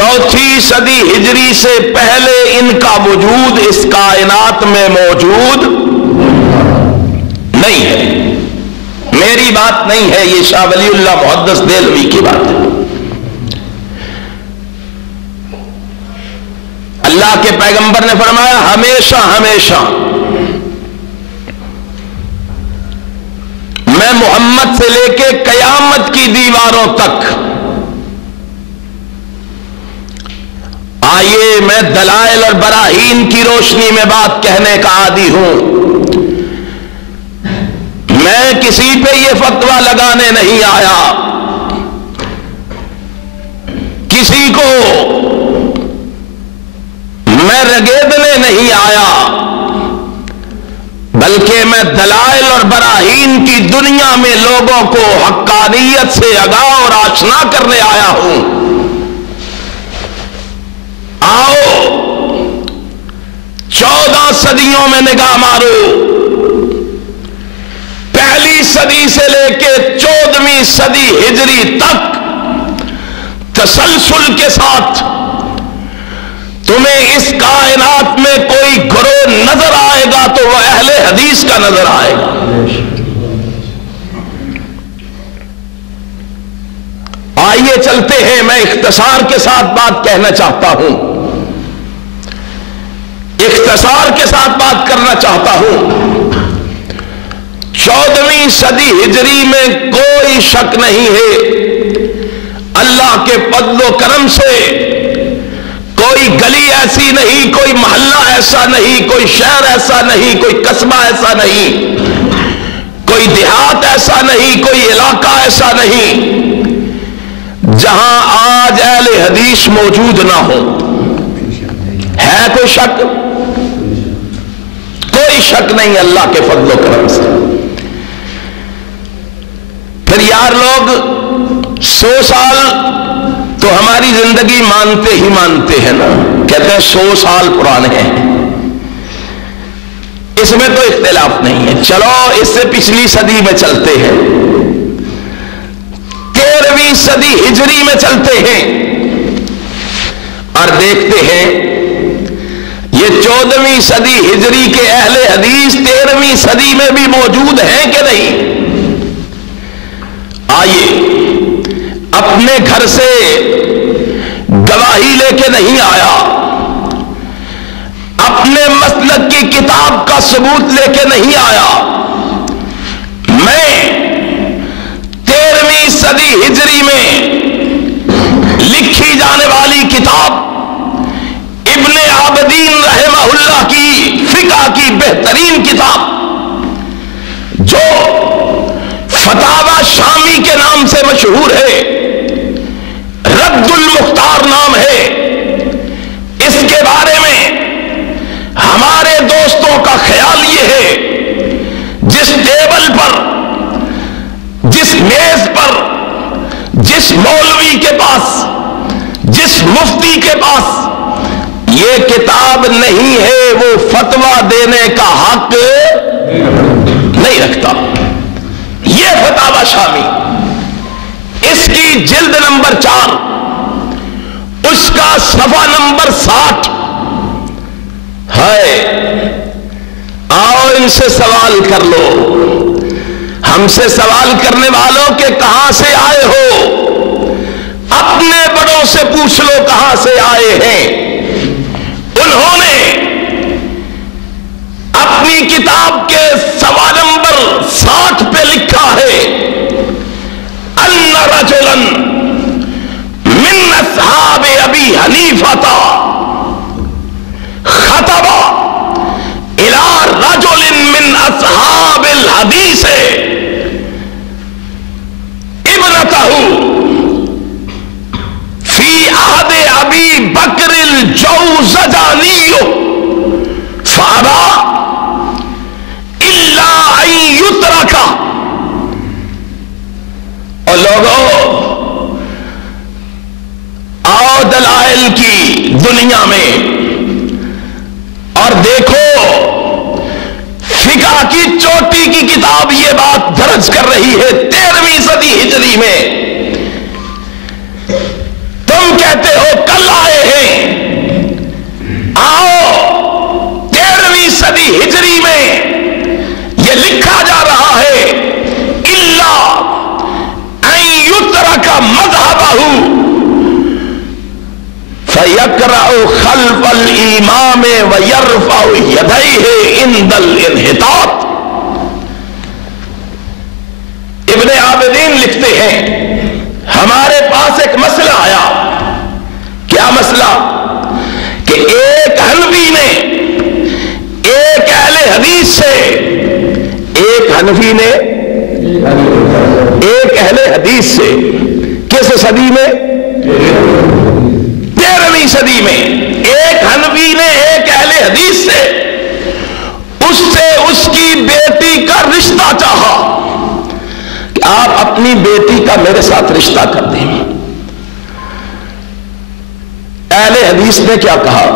چوتھی صدی ہجری سے پہلے ان کا وجود اس کائنات میں موجود نہیں ہے. میری بات نہیں ہے، یہ شاہ ولی اللہ محدث دہلوی کی بات ہے. اللہ کے پیغمبر نے فرمایا ہمیشہ ہمیشہ میں محمد سے لے کے قیامت کی دیواروں تک، آئیے میں دلائل اور براہین کی روشنی میں بات کہنے کا عادی ہوں. میں کسی پہ یہ فتویٰ لگانے نہیں آیا، کسی کو میں رگیدنے نہیں آیا، بلکہ میں دلائل اور براہین کی دنیا میں لوگوں کو حقانیت سے آگاہ اور آشنا کرنے آیا ہوں. آؤ 14 صدیوں میں نگاہ مارو، پہلی صدی سے لے کے 14ویں صدی ہجری تک تسلسل کے ساتھ تمہیں اس کائنات میں کوئی گروہ نظر آئے گا تو وہ اہل حدیث کا نظر آئے گا. آئیے چلتے ہیں، میں اختصار کے ساتھ بات کہنا چاہتا ہوں، اختصار کے ساتھ بات کرنا چاہتا ہوں. 14ویں صدی ہجری میں کوئی شک نہیں ہے، اللہ کے فضل و کرم سے کوئی گلی ایسی نہیں، کوئی محلہ ایسا نہیں، کوئی شہر ایسا نہیں، کوئی قصبہ ایسا نہیں، کوئی دیہات ایسا نہیں، کوئی علاقہ ایسا نہیں جہاں آج اہل حدیث موجود نہ ہو. ہے کوئی شک؟ کوئی شک نہیں اللہ کے فضل و کرم سے. پھر یار لوگ 100 سال تو ہماری زندگی مانتے ہی مانتے ہیں نا، کہتے ہیں 100 سال پرانے ہیں، اس میں تو اختلاف نہیں ہے. چلو اس سے پچھلی صدی میں چلتے ہیں، 13ویں صدی ہجری میں چلتے ہیں اور دیکھتے ہیں یہ 14ویں صدی ہجری کے اہل حدیث 13ویں صدی میں بھی موجود ہیں کہ نہیں. آئیے اپنے گھر سے گواہی لے کے نہیں آیا، اپنے مسلک کی کتاب کا ثبوت لے کے نہیں آیا، میں 13ویں صدی ہجری میں لکھی جانے والی کتاب ابن عابدین رحمہ اللہ کی فقہ کی بہترین کتاب جو فتاوی شامی کے نام سے مشہور ہے، رد المختار نام ہے، اس کے بارے میں ہمارے دوستوں کا خیال یہ ہے جس ٹیبل پر، جس میز پر، جس مولوی کے پاس، جس مفتی کے پاس یہ کتاب نہیں ہے وہ فتویٰ دینے کا حق نہیں رکھتا. یہ فتاوی شامی، اس کی جلد نمبر 4، اس کا صفحہ نمبر 60 ہے. آؤ ان سے سوال کر لو، ہم سے سوال کرنے والوں کے کہاں سے آئے ہو، اپنے بڑوں سے پوچھ لو کہاں سے آئے ہیں. انہوں نے اپنی کتاب کے صفحہ نمبر 60 پہ لکھا ہے ان رجلا من اصحاب ابی حنیفہ خطب الى رجل من اصحاب الحدیث ابنتہ فی عہد ابی بکر الجوزجانی فابا الا ان یترک. اور لوگوں آؤ دلائل کی دنیا میں اور دیکھو فقہ کی چوٹی کی کتاب یہ بات درج کر رہی ہے 13ویں صدی ہجری میں. تم کہتے ہو کل مذهبه فيقرأ خلف الإمام ويرفع يديه عند الانحطاط. ابن عابدین لکھتے ہیں ہمارے پاس ایک مسئلہ آیا. کیا مسئلہ؟ کہ ایک حنفی نے ایک اہل حدیث سے، ایک حنفی نے ایک اہل حدیث سے، کس صدی میں؟ 13ویں صدی میں. ایک حنفی نے ایک اہل حدیث سے اس کی بیٹی کا رشتہ چاہا کہ آپ اپنی بیٹی کا میرے ساتھ رشتہ کر دیں. اہل حدیث نے کیا کہا؟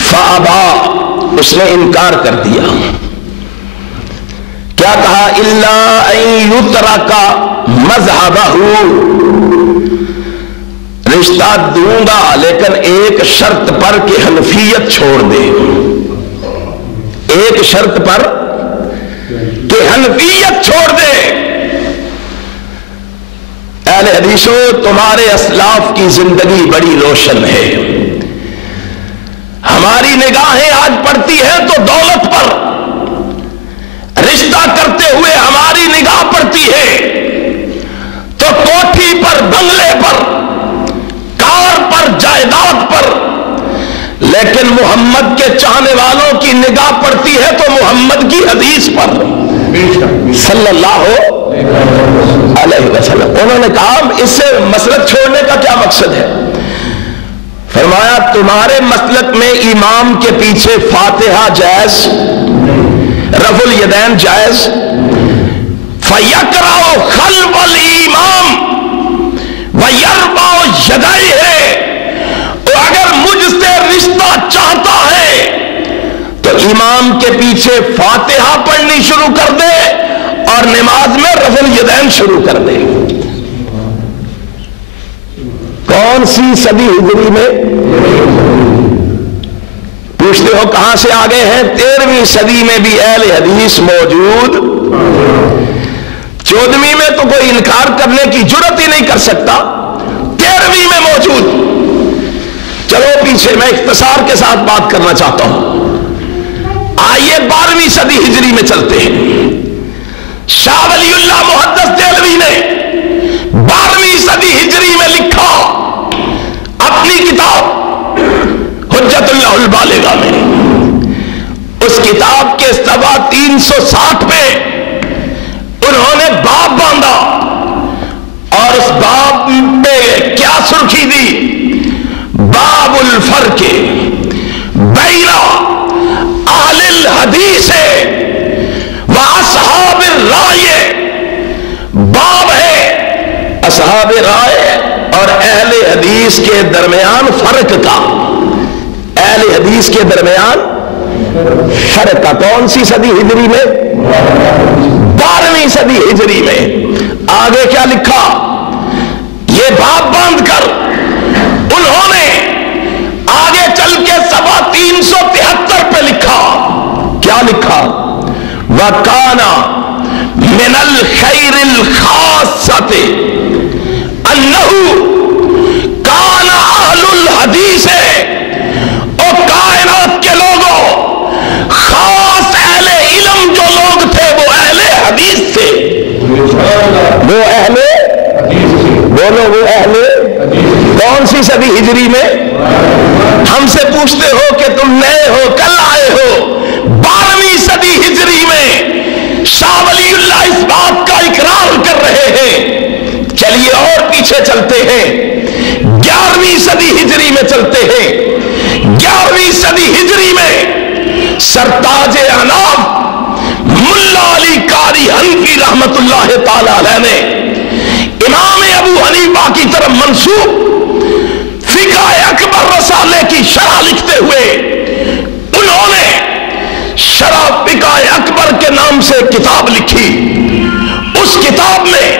فابا، اس نے انکار کر دیا. کیا کہا؟ الا ان یترک مذهبه، رشتہ دوں گا لیکن ایک شرط پر کہ حنفیت چھوڑ دے. ایک شرط پر کہ حنفیت چھوڑ دے. اہل حدیثوں، تمہارے اسلاف کی زندگی بڑی روشن ہے. ہماری نگاہیں آج پڑتی ہیں تو دولت پر، رشتہ کرتے ہوئے ہماری نگاہ پڑتی ہے تو کوٹھی پر، بنگلے پر، کار پر، جائیداد پر. لیکن محمد کے چاہنے والوں کی نگاہ پڑتی ہے تو محمد کی حدیث پر صلی اللہ علیہ وسلم. انہوں نے کہا اس سے مسلک چھوڑنے کا کیا مقصد ہے؟ فرمایا تمہارے مسلک میں امام کے پیچھے فاتحہ جائز، رفع الیدین جائز. فَيَقْرَأُ خَلْفَ الْإِمَامِ وَيَرْفَعُ يَدَيْهِ. اگر مجھ سے رشتہ چاہتا ہے تو امام کے پیچھے فاتحہ پڑھنی شروع کر دے اور نماز میں رفع الیدین شروع کر دے. کون سی صدی ہجری میں؟ پوچھتے ہو کہاں سے آگے ہیں؟ 13ویں صدی میں بھی اہل حدیث موجود. 14ویں میں تو کوئی انکار کرنے کی جرت ہی نہیں کر سکتا، 13ویں میں موجود. چلو پیچھے میں اختصار کے ساتھ بات کرنا چاہتا ہوں. آئیے 12ویں صدی ہجری میں چلتے ہیں. شاہ ولی اللہ محدث دہلوی نے 12ویں صدی ہجری میں لکھا اپنی کتاب حجت اللہ البالغہ میں. اس کتاب کے صفحہ 360 پہ انہوں نے باب باندھا اور اس باب میں کیا سرخی دی؟ باب الفرق بین اہل الحدیث و اصحاب الرائے. باب ہے اصحاب رائے اور اہل حدیث کے درمیان فرق کا. اہل حدیث کے درمیان فرق کا. کون سی صدی ہجری میں؟ 12ویں صدی ہجری میں. آگے کیا لکھا؟ یہ باب باندھ کر انہوں نے آگے چل کے صفحہ 373 پہ لکھا. کیا لکھا؟ وَكَانَ مِنَ الْخَيْرِ الْخَاصَّةِ أَنَّهُ كَانَ أَهْلُ الْحَدِيثِ. اور کائنات کے لوگوں، خاص اہل علم جو لوگ تھے وہ اہل حدیث تھے. وہ اہل بولو، وہ اہل کون سی صدی ہجری میں؟ ہم سے پوچھتے ہو کہ تم نئے ہو، کل آئے ہو. 12ویں صدی ہجری میں شاہ ولی اللہ اس بات کا اقرار کر رہے ہیں. چلیے اور پیچھے چلتے ہیں، 11ویں صدی ہجری میں چلتے ہیں. 11ویں صدی ہجری میں سرتاج انام ملا علی قاری حنفی رحمت اللہ تعالی علیہ نے امام ابو حنیفہ کی طرف منسوب فقہ اکبر رسالے کی شرح لکھتے ہوئے انہوں نے شرح فقہ اکبر کے نام سے کتاب لکھی. اس کتاب میں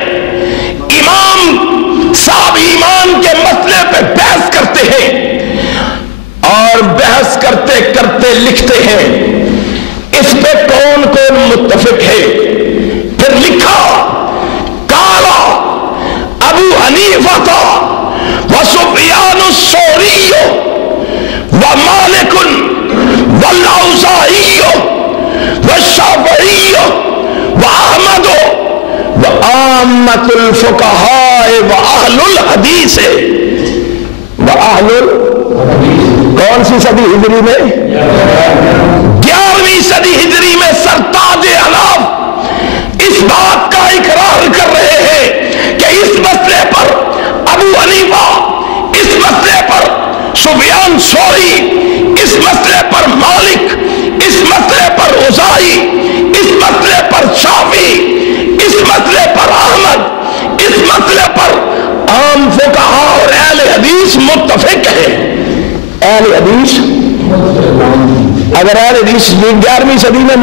امام صاحب ایمان کے مسئلے پہ بحث کرتے ہیں اور بحث کرتے کرتے لکھتے ہیں اس پہ کون کون متفق ہے. پھر لکھا کالا حنیفہ وسفیان الثوری ومالک والاوزاعی والشافعی واحمد وعامۃ الفقہاء واہل الحدیث کون سی صدی ہجری میں؟ 11ویں صدی ہجری میں سرتاج انام اس بات کا اقرار کر رہے ہیں کہ اس مسئلے پر ابو حنیفہ، اس مسئلے پر سفیان ثوری، اس مسئلے پر مالک، اس مسئلے پر اوزاعی، اس مسئلے پر شافعی، اس مسئلے پر احمد، اس مسئلے پر عام فقہاء اور اہل حدیث متفق ہیں۔ اہل حدیث، اگر اہل حدیث 11ویں صدی میں